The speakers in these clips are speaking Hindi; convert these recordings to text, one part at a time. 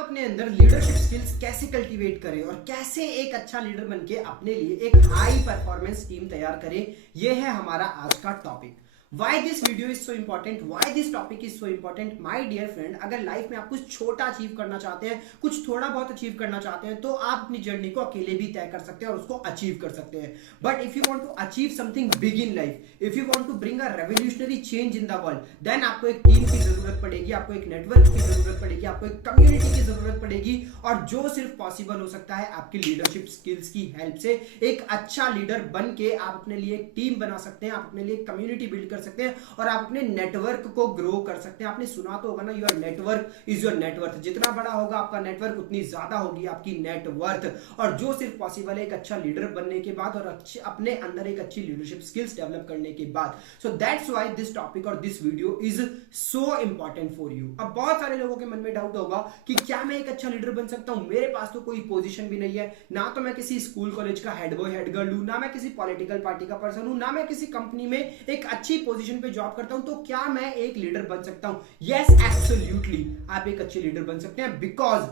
आप अपने अंदर लीडरशिप स्किल्स कैसे कल्टीवेट करें और कैसे एक अच्छा लीडर बनके अपने लिए एक हाई परफॉर्मेंस टीम तैयार करें, यह है हमारा आज का topic. Why this video is so important? Why this topic is so important? My dear friend, अगर लाइफ में आप कुछ छोटा अचीव करना चाहते हैं, कुछ थोड़ा बहुत अचीव करना चाहते हैं, तो आप अपनी जर्नी को अकेले भी तय कर सकते हैं और उसको अचीव कर सकते हैं। But if you want to achieve something big in life, if you want to bring a revolutionary change in the world, then आपको एक टीम की जरूरत पड़ेगी, आपको एक नेटवर्क की जरूरत पड़ेगी, आपको एक कम्युनिटी की जरूरत पड़ेगी। और जो सिर्फ पॉसिबल हो सकता है आपकी लीडरशिप स्किल्स की हेल्प से। एक अच्छा लीडर बन के आप अपने लिए एक टीम बना सकते हैं, आप अपने लिए कम्युनिटी बिल्ड कर सकते हैं और आप अपने नेटवर्क को ग्रो कर सकते हैं। आपने सुना तो होगा ना, your network is your net worth. जितना बड़ा होगा आपका नेटवर्क, उतनी ज्यादा होगी आपकी नेटवर्थ। और जो सिर्फ पॉसिबल है एक अच्छा लीडर बनने के बाद और अपने अंदर एक अच्छी लीडरशिप स्किल्स डेवलप करने के बाद। So that's why this topic और this video is so important for you. अब बहुत सारे लोगों के मन में डाउट होगा कि क्या मैं एक अच्छा लीडर बन सकता हूं? मेरे पास तो कोई पोजीशन भी नहीं है, ना तो मैं किसी स्कूल कॉलेज का हेड बॉय हेड गर्ल हूं, ना मैं किसी पॉलिटिकल पार्टी का पर्सन हूं, ना मैं किसी कंपनी में एक अच्छी पोजीशन पे जॉब करता हूं, तो क्या मैं एक लीडर बन सकता हूं? यस, एब्सोल्युटली आप एक अच्छे लीडर बन सकते हैं। Because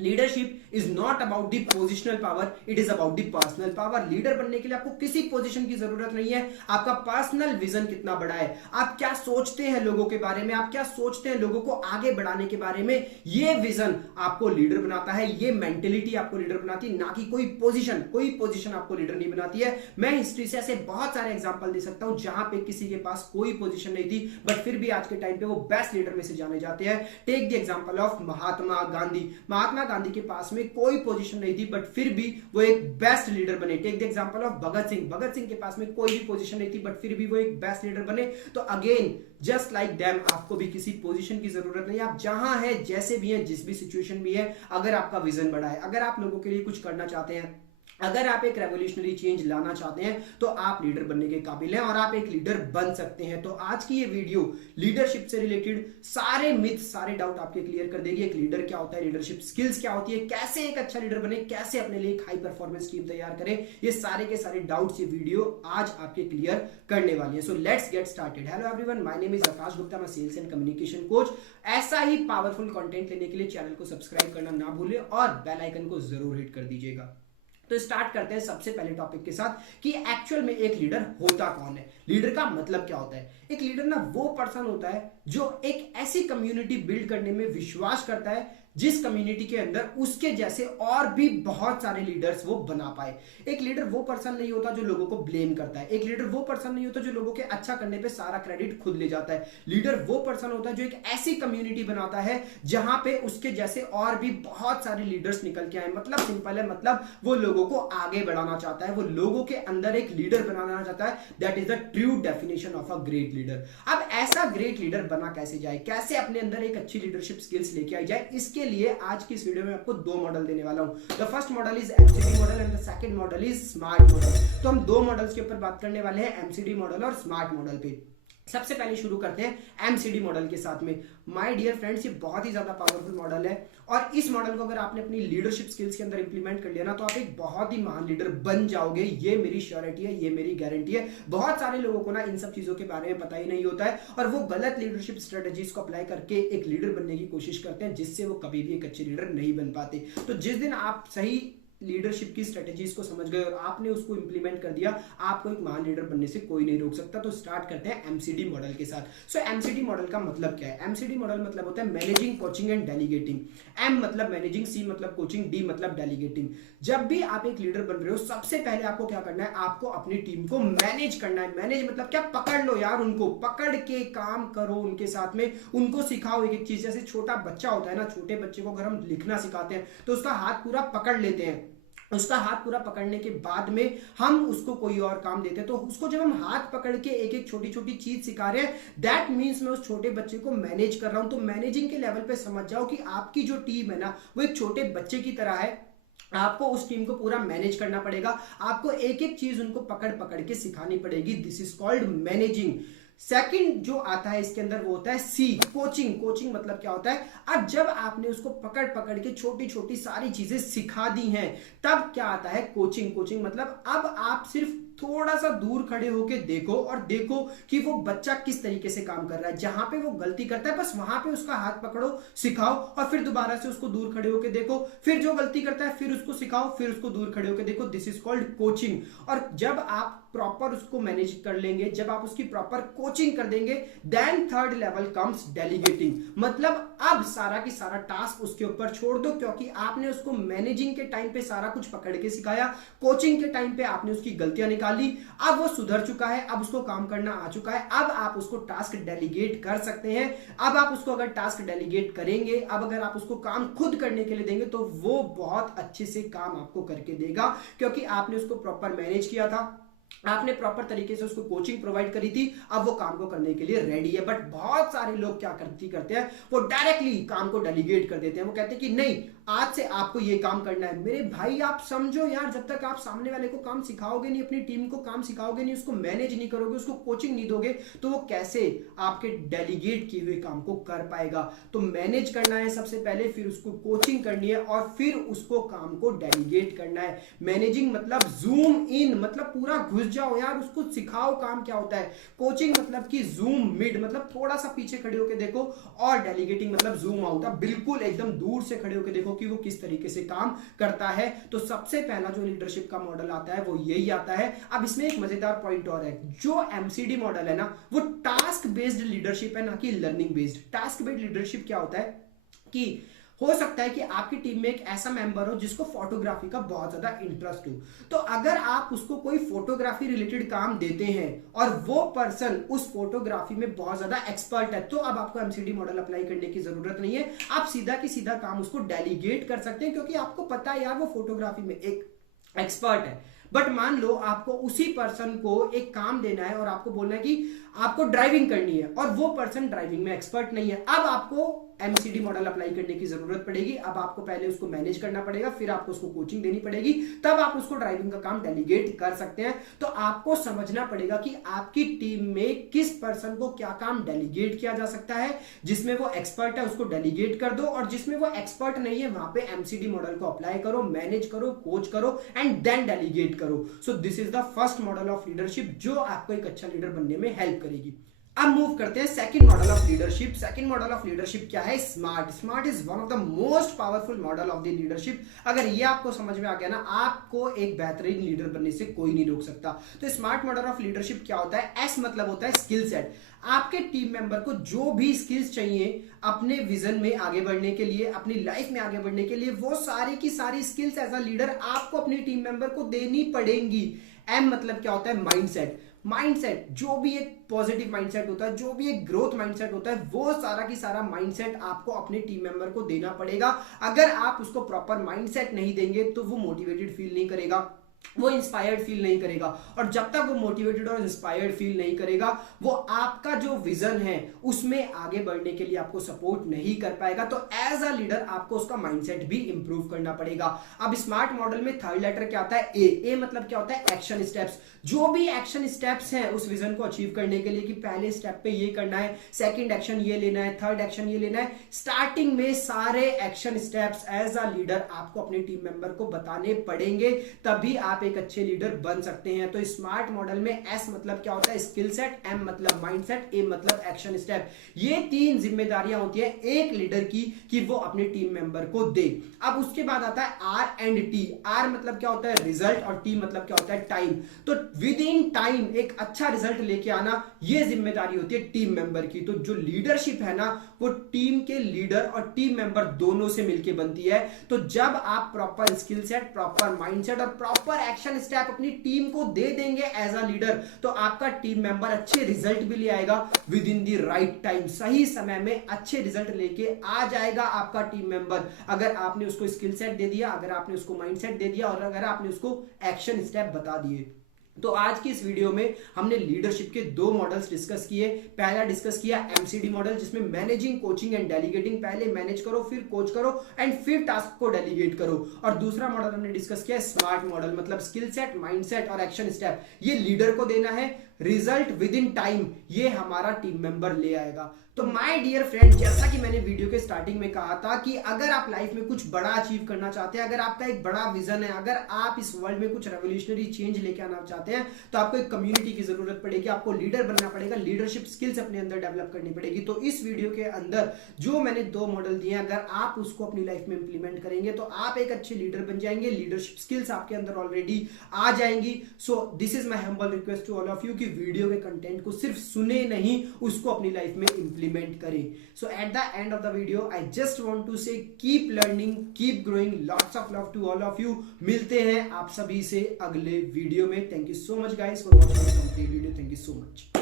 leadership is not about the positional power, it is about the personal power. Leader बनने के लिए आपको किसी पोजीशन की जरूरत नहीं है। आपका पर्सनल विजन कितना बड़ा है, आप क्या सोचते हैं लोगों के बारे में, आप क्या सोचते हैं लोगों को आगे बढ़ाने के बारे में, ये विजन आपको लीडर बनाता है। ये मेंटेलिटी आपको लीडर बनाती है, ना कि कोई पोजीशन। कोई पोजीशन आपको लीडर नहीं बनाती है। मैं हिस्ट्री से ऐसे बहुत सारे एग्जांपल दे सकता हूं जहां पे किसी के पास कोई पोजीशन नहीं थी, बट फिर भी आज के टाइम पे वो बेस्ट लीडर में से जाने जाते हैं। Take the example of Mahatma Gandhi. Mahatma Gandhi के पास में कोई पोजीशन नहीं थी, बट फिर भी वो एक बेस्ट लीडर बने। Take the example of Bhagat Singh. Bhagat Singh के पास में कोई भी पोजीशन नहीं थी, बट फिर भी वो एक बेस्ट लीडर बने। तो अगेन जस्ट लाइक देम, आपको भी किसी पोजीशन की जरूरत नहीं है। आप जहां है, जैसे भी हैं, जिस भी सिचुएशन में है, अगर आपका विजन बड़ा है, अगर आप लोगों के लिए कुछ करना चाहते हैं, अगर आप एक रेवोल्यूशनरी चेंज लाना चाहते हैं, तो आप लीडर बनने के काबिल हैं और आप एक लीडर बन सकते हैं। तो आज की ये वीडियो लीडरशिप से रिलेटेड सारे मिथ, सारे डाउट आपके क्लियर कर देगी। एक लीडर क्या होता है, लीडरशिप स्किल्स क्या होती है, कैसे एक अच्छा लीडर बने, कैसे अपने लिए एक हाई परफॉर्मेंस टीम तैयार करें, ये सारे के सारे डाउट्स ये वीडियो आज आपके क्लियर करने वाली है। So let's get started. Hello everyone, my name is Akash Gupta, मैं सेल्स एंड कम्युनिकेशन कोच। ऐसा ही पावरफुल कंटेंट लेने के लिए चैनल को सब्सक्राइब करना ना भूलें और बेल आइकन को जरूर हिट कर दीजिएगा। तो स्टार्ट करते हैं सबसे पहले टॉपिक के साथ कि एक्चुअल में एक लीडर होता कौन है, लीडर का मतलब क्या होता है। एक लीडर ना वो पर्सन होता है जो एक ऐसी कम्युनिटी बिल्ड करने में विश्वास करता है जिस कम्युनिटी के अंदर उसके जैसे और भी बहुत सारे लीडर्स वो बना पाए। एक लीडर वो पर्सन नहीं होता जो लोगों को ब्लेम करता है। एक लीडर वो पर्सन नहीं होता जो लोगों के अच्छा करने पे सारा क्रेडिट खुद ले जाता है। लीडर वो पर्सन होता है जो एक ऐसी कम्युनिटी बनाता है जहां पे उसके जैसे और भी बहुत सारे लीडर्स निकल के आए। मतलब सिंपल है, मतलब वो लोगों को आगे बढ़ाना चाहता है, वो लोगों के अंदर एक लीडर बनाना चाहता है। That is the true definition of a great leader. अब ऐसा ग्रेट लीडर बना कैसे जाए, कैसे अपने अंदर एक अच्छी लीडरशिप स्किल्स लेके आई जाए, इसके लिए आज की इस वीडियो में आपको दो मॉडल देने वाला हूं। The first model is MCD model and the second model is smart model. तो हम दो मॉडल्स के ऊपर बात करने वाले हैं, एमसीडी मॉडल और स्मार्ट मॉडल पे। सबसे पहले शुरू करते हैं एमसीडी मॉडल के साथ में। माय डियर फ्रेंड्स, ये बहुत ही ज्यादा पावरफुल मॉडल है और इस मॉडल को अगर आपने अपनी लीडरशिप स्किल्स के अंदर इंप्लीमेंट कर लिया ना, तो आप एक बहुत ही महान लीडर बन जाओगे। ये मेरी श्योरिटी है, ये मेरी गारंटी है। बहुत सारे लोगों को ना इन सब चीजों के बारे में पता ही नहीं होता है और वो गलत लीडरशिप स्ट्रेटेजीज को अप्लाई करके एक लीडर बनने की कोशिश करते हैं, जिससे वो कभी भी एक अच्छे लीडर नहीं बन पाते। तो जिस दिन आप सही लीडरशिप की स्ट्रेटेजीज को समझ गए और आपने उसको इंप्लीमेंट कर दिया, आपको एक महान लीडर बनने से कोई नहीं रोक सकता। तो स्टार्ट करते हैं एमसीडी मॉडल के साथ। सो एमसीडी मॉडल का मतलब क्या है? एमसीडी मॉडल मतलब होता है managing, coaching and delegating. M मतलब मैनेजिंग, सी मतलब कोचिंग, डी मतलब डेलीगेटिंग। जब भी आप एक लीडर बन रहे हो, सबसे पहले आपको क्या करना है, आपको अपनी टीम को मैनेज करना है। मैनेज मतलब क्या? पकड़ लो यार, उनको पकड़ के काम करो, उनके साथ में उनको सिखाओ एक एक चीज। जैसे छोटा बच्चा होता है ना, छोटे बच्चे को अगर हम लिखना सिखाते हैं तो उसका हाथ पूरा पकड़ लेते हैं। उसका हाथ पूरा पकड़ने के बाद में हम उसको कोई और काम देते हैं, तो उसको जब हम हाथ पकड़ के एक एक छोटी छोटी चीज सिखा रहे हैं, दैट मीन्स मैं उस छोटे बच्चे को मैनेज कर रहा हूं। तो मैनेजिंग के लेवल पे समझ जाओ कि आपकी जो टीम है ना, वो एक छोटे बच्चे की तरह है। आपको उस टीम को पूरा मैनेज करना पड़ेगा, आपको एक एक चीज उनको पकड़ पकड़ के सिखानी पड़ेगी। This is called managing. Second जो आता है इसके अंदर वो होता है सी, कोचिंग। कोचिंग मतलब क्या होता है? अब जब आपने उसको पकड़ पकड़ के छोटी छोटी सारी चीजें सिखा दी हैं, तब क्या आता है? कोचिंग। कोचिंग मतलब अब आप सिर्फ थोड़ा सा दूर खड़े होके देखो और देखो कि वो बच्चा किस तरीके से काम कर रहा है। जहां पे वो गलती करता है बस वहां पे उसका हाथ पकड़ो, सिखाओ और फिर दोबारा से उसको दूर खड़े होके देखो, फिर जो गलती करता है फिर उसको सिखाओ, फिर उसको दूर खड़े होके देखो। This is called coaching. और जब आप प्रॉपर उसको मैनेज कर लेंगे, जब आप उसकी प्रॉपर कोचिंग कर देंगे, then third level comes delegating. मतलब अब सारा की सारा टास्क उसके ऊपर छोड़ दो, क्योंकि आपने उसको मैनेजिंग के टाइम पे सारा कुछ पकड़ के सिखाया, कोचिंग के टाइम पे आपने उसकी गलतियां निकाली, अब वो सुधर चुका है, अब उसको काम करना आ चुका है, अब आप उसको टास्क डेलीगेट कर सकते हैं। अब आप उसको अगर टास्क डेलीगेट करेंगे, अब अगर आप उसको काम खुद करने के लिए देंगे तो वो बहुत अच्छे से काम आपको करके देगा, क्योंकि आपने उसको प्रॉपर मैनेज किया था, आपने प्रॉपर तरीके से उसको कोचिंग प्रोवाइड करी थी, अब वो काम को करने के लिए रेडी है। बट बहुत सारे लोग क्या करते हैं, वो डायरेक्टली काम को डेलीगेट कर देते हैं। वो कहते हैं कि नहीं, आज से आपको ये काम करना है। मेरे भाई आप समझो यार, जब तक आप सामने वाले को काम सिखाओगे नहीं, अपनी टीम को काम सिखाओगे नहीं, उसको मैनेज नहीं करोगे, उसको कोचिंग नहीं दोगे, तो वो कैसे आपके डेलीगेट किए हुए काम को कर पाएगा। तो मैनेज करना है सबसे पहले, फिर उसको कोचिंग करनी है और फिर उसको काम को डेलीगेट करना है। मैनेजिंग मतलब जूम इन, मतलब पूरा घुस जाओ यार, उसको सिखाओ काम क्या होता है। कोचिंग मतलब कि जूम मिड, मतलब थोड़ा सा पीछे खड़े होकर देखो, और डेलीगेटिंग मतलब जूम आउट, बिल्कुल एकदम दूर से खड़े होकर देखो कि वो किस तरीके से काम करता है। तो सबसे पहला जो लीडरशिप का मॉडल आता है वो यही आता है। अब इसमें एक मजेदार पॉइंट और है, जो एमसीडी मॉडल है ना, वो टास्क बेस्ड लीडरशिप है, ना कि learning based. Task based leadership क्या होता है कि हो सकता है कि आपकी टीम में एक ऐसा मेंबर हो जिसको फोटोग्राफी का बहुत ज्यादा इंटरेस्ट हो, तो अगर आप उसको कोई फोटोग्राफी रिलेटेड काम देते हैं और वो पर्सन उस फोटोग्राफी में बहुत ज्यादा एक्सपर्ट है, तो अब आपको एमसीडी मॉडल अप्लाई करने की जरूरत नहीं है। आप सीधा की सीधा काम उसको डेलीगेट कर सकते हैं, क्योंकि आपको पता है यार वो फोटोग्राफी में एक एक्सपर्ट है। बट मान लो आपको उसी पर्सन को एक काम देना है और आपको बोलना है कि आपको ड्राइविंग करनी है, और वो पर्सन ड्राइविंग में एक्सपर्ट नहीं है। अब आपको एमसीडी मॉडल अप्लाई करने की जरूरत पड़ेगी। अब आपको पहले उसको मैनेज करना पड़ेगा, फिर आपको उसको कोचिंग देनी पड़ेगी, तब आप उसको ड्राइविंग का काम डेलीगेट कर सकते हैं। तो आपको समझना पड़ेगा कि आपकी टीम में किस पर्सन को क्या काम डेलीगेट किया जा सकता है। जिसमें वो एक्सपर्ट है उसको डेलीगेट कर दो, और जिसमें वो एक्सपर्ट नहीं है वहां पे एमसीडी मॉडल को अप्लाई करो, मैनेज करो, कोच करो एंड देन डेलीगेट करो। सो this is the first model of leadership जो आपको एक अच्छा लीडर बनने में हेल्प करेगी। अब मूव करते हैं second model of leadership. Second model of leadership क्या है? Smart. Smart is one of the most powerful model of the leadership. अगर ये आपको समझ में आ गया ना, आपको एक बेहतरीन लीडर बनने से कोई नहीं रोक सकता। तो स्मार्ट मॉडल ऑफ लीडरशिप क्या होता है? एस मतलब होता है स्किल सेट। आपके टीम मेंबर को जो भी स्किल्स चाहिए अपने विजन में आगे बढ़ने के लिए, अपनी लाइफ में आगे बढ़ने के लिए, वो सारी की सारी स्किल्स एज अ लीडर आपको अपनी टीम मेंबर को देनी पड़ेंगी। एम मतलब क्या होता है? माइंडसेट। माइंडसेट, जो भी एक पॉजिटिव माइंडसेट होता है, जो भी एक ग्रोथ माइंडसेट होता है, वो सारा की सारा माइंडसेट आपको अपने टीम मेंबर को देना पड़ेगा। अगर आप उसको प्रॉपर माइंडसेट नहीं देंगे तो वो मोटिवेटेड फील नहीं करेगा, वो इंस्पायर्ड फील नहीं करेगा, और जब तक वो मोटिवेटेड और इंस्पायर्ड फील नहीं करेगा, वो आपका जो विजन है उसमें आगे बढ़ने के लिए आपको सपोर्ट नहीं कर पाएगा। तो एज अ लीडर आपको उसका माइंडसेट भी इंप्रूव करना पड़ेगा। अब स्मार्ट मॉडल में थर्ड लेटर क्या आता है? ए। ए मतलब क्या होता है? Action steps. जो भी एक्शन स्टेप्स हैं उस विजन को अचीव करने के लिए, कि पहले स्टेप पे ये करना है, सेकंड एक्शन ये लेना है, थर्ड एक्शन ये लेना है, स्टार्टिंग में सारे action steps as a leader आपको अपने टीम मेंबर को बताने पड़ेंगे, तभी आप एक अच्छे लीडर बन सकते हैं। तो स्मार्ट मॉडल में एस मतलब क्या होता है? स्किल सेट, एम मतलब माइंडसेट, ए मतलब एक्शन स्टेप। ये तीन जिम्मेदारियां होती है एक लीडर की कि वो अपने टीम मेंबर को दे। अब उसके बाद आता है आर एंड टी। आर मतलब क्या होता है? रिजल्ट, और टी मतलब क्या होता है? टाइम। तो विद इन टाइम एक अच्छा रिजल्ट लेके आना, ये जिम्मेदारी होती है टीम मेंबर की। तो जो लीडरशिप है ना, वो टीम के लीडर और टीम मेंबर दोनों से मिलकर बनती है। तो जब आप proper skill set, proper mindset और प्रॉपर एक्शन स्टेप अपनी टीम को दे देंगे एज अ लीडर, तो आपका टीम मेंबर अच्छे रिजल्ट भी ले आएगा with in the right time. सही समय में अच्छे रिजल्ट लेके आ जाएगा आपका टीम मेंबर, अगर आपने उसको स्किल सेट दे दिया, अगर आपने उसको माइंडसेट दे दिया, और अगर आपने उसको एक्शन स्टेप बता दिए। तो आज की इस वीडियो में हमने लीडरशिप के दो मॉडल्स डिस्कस किए। पहला डिस्कस किया एमसीडी मॉडल, जिसमें मैनेजिंग, कोचिंग एंड डेलीगेटिंग। पहले मैनेज करो, फिर कोच करो एंड फिर टास्क को डेलीगेट करो। और दूसरा मॉडल हमने डिस्कस किया स्मार्ट मॉडल, मतलब स्किल सेट, माइंडसेट और एक्शन स्टेप। ये लीडर को देना है, रिजल्ट विद इन टाइम ये हमारा टीम मेंबर ले आएगा। तो माय डियर फ्रेंड, जैसा कि मैंने वीडियो के स्टार्टिंग में कहा था कि अगर आप लाइफ में कुछ बड़ा अचीव करना चाहते हैं, अगर आपका एक बड़ा विजन है, अगर आप इस वर्ल्ड में कुछ रेवोल्यूशनरी चेंज लेके आना चाहते हैं, तो आपको एक कम्युनिटी की जरूरत पड़ेगी, आपको लीडर बनना पड़ेगा, लीडरशिप स्किल्स अपने अंदर डेवलप करनी पड़ेगी। तो इस वीडियो के अंदर जो मैंने 2 मॉडल दिए हैं, अगर आप उसको अपनी लाइफ में इंप्लीमेंट करेंगे तो आप एक अच्छे लीडर बन जाएंगे, लीडरशिप स्किल्स आपके अंदर ऑलरेडी आ जाएंगी। So this is my humble request to all of you कि वीडियो के कंटेंट को सिर्फ सुने नहीं, उसको अपनी लाइफ में इंप्लीमेंट करें। So at the end of the video, I just want to say keep learning, keep growing, lots of love to all of you। मिलते हैं आप सभी से अगले वीडियो में। Thank you so much guys for watching the complete video। Thank you so much।